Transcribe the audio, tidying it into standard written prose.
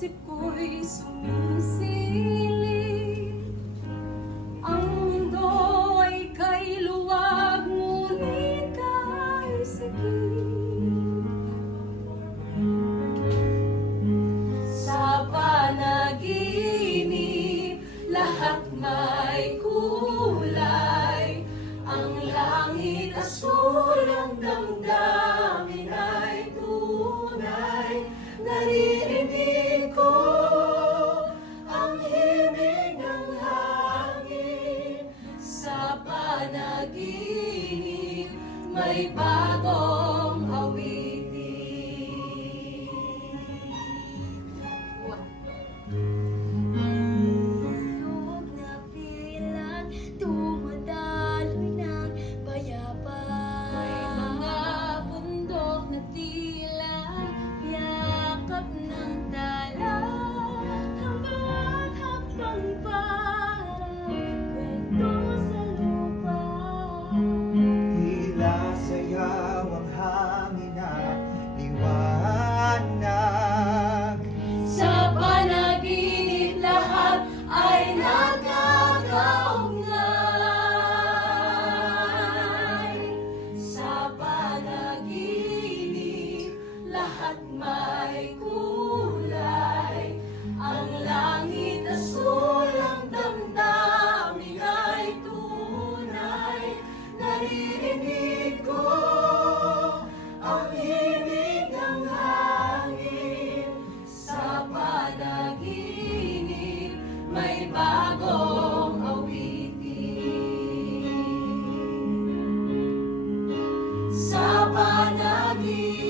isip ko'y sumisilip. Ang mundo ay kay luwag, ngunit kay sakit. Sa panaginip, lahat may kulay. Ang langit asul, ang damdamin ay tunay. Naririnig ko ang himig ng hangin. Sa panaginip, may bagong awitin. Loob na pilat, dumadaloy ng payapa. May mga bundok na tila yakap ng tala. Hanggang hakbang parang kwento sa lupa. Tila sayaw ang hangin at liwanag. Sa panaginip, lahat ay nagkakaugnay. Sa panaginip, lahat may kulay. Ang langit asul, ang damdamin ay tunay. Naririnig ko ang himig ng hangin. Sa panaginip, may bagong awitin. Sa panaginip,